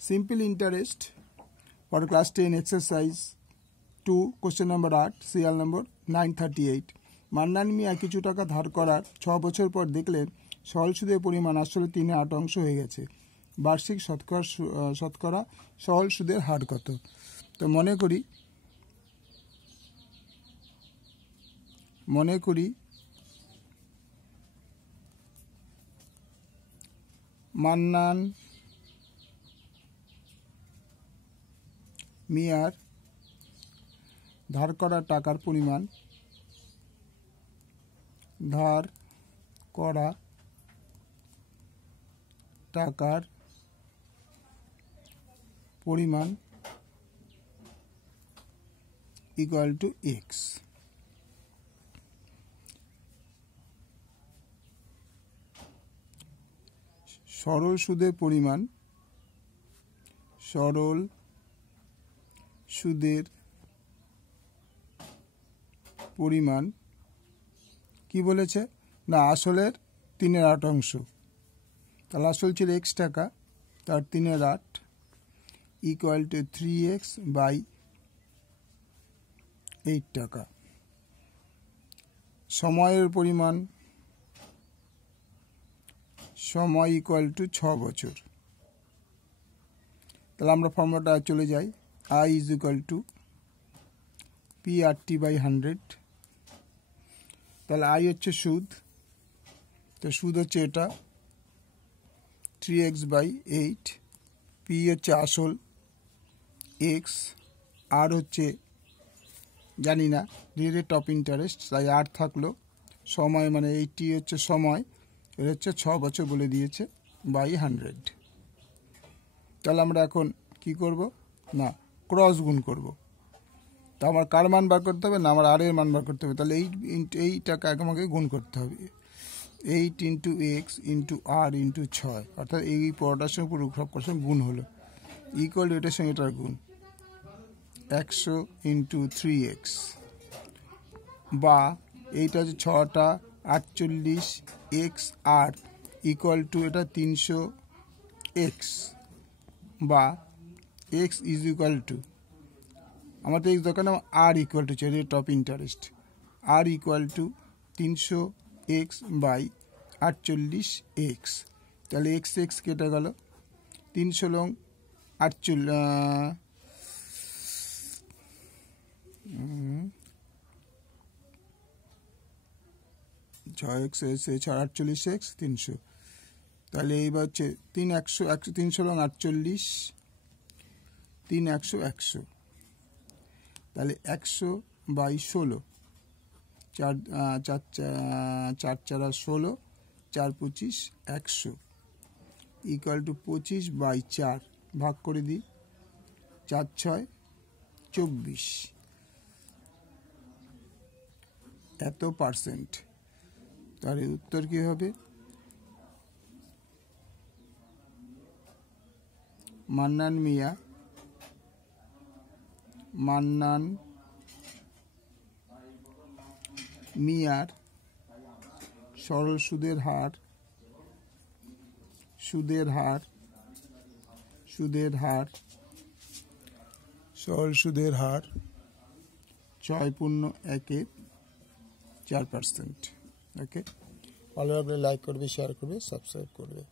Simple interest for class 10 exercise 2 question number 8 serial number 938 Mannan মিয়া কিছু টাকা ধার করার 6 বছর পর দেখলেন সরল সুদের পরিমাণ আসলে 3/8 অংশ হয়ে গেছে। বার্ষিক শতকরা সরল সুদের হার কত? তো মনে করি মান্নান মিয়ার ধার করা টাকার পরিমাণ equal to x। সরল সুদের পরিমাণ কি বলেছে না আসলের 3/8 অংশ, তাহলে আসল ছিল x টাকা, তার 3/8 ইকুয়াল টু 3x বাই 8 টাকা। সময়ের পরিমাণ সময় ইকুয়াল টু 6 বছর। তাহলে আমরা ফর্মুলাটা চলে যাই, I is equal to PRT by 100। তাহলে I হচ্ছে সুদ, তো সুদ হচ্ছে এটা 3x বাই 8, P হচ্ছে আসল x, আর হচ্ছে জানি না রেট অফ ইন্টারেস্ট, তাই আর থাকলো সময় মানে 80 হচ্ছে সময়, এর হচ্ছে 6 বছর বলে দিয়েছে বাই 100। তাহলে আমরা এখন কি করব না ক্রস গুণ করব। তো আমার কার মান বার করতে হবে না আমার আর এর মান বার করতে হবে। তাহলে এই টাকা আমাকে গুণ করতে হবে 8 ইন্টু এক্স ইন্টু আর ইন্টু 6, অর্থাৎ এই পরটার সঙ্গে পুরো সব কোশ্চেন গুণ হলো ইকুয়াল টু এটার সঙ্গে এটার গুণ 100 ইন্টু 3x, বা এইটা হচ্ছে 6টা 48 এক্স আর ইকুয়াল টু এটা 300x, বা x ইজ ইকুয়াল টু আমাদের x দরকার না আর equal to rate of interest, আর equal to 300x by 48x। তাহলে x কেটে গেল 300 লং 48 6x এসে 48x 300, তাহলে এইবার হচ্ছে 300 লং 48 100, তাহলে 100 বাই 16 4 4 16 4 25 100 ইকুয়াল টু 25 বাই 4 ভাগ করে দিই 4 6 24, এত পার্সেন্ট। তাহলে উত্তর কি হবে মান্নান মিয়ার সরল সুদের হার 6.14%। ওকে, ভালো লাগলে লাইক করবে, শেয়ার করবে, সাবস্ক্রাইব করবে।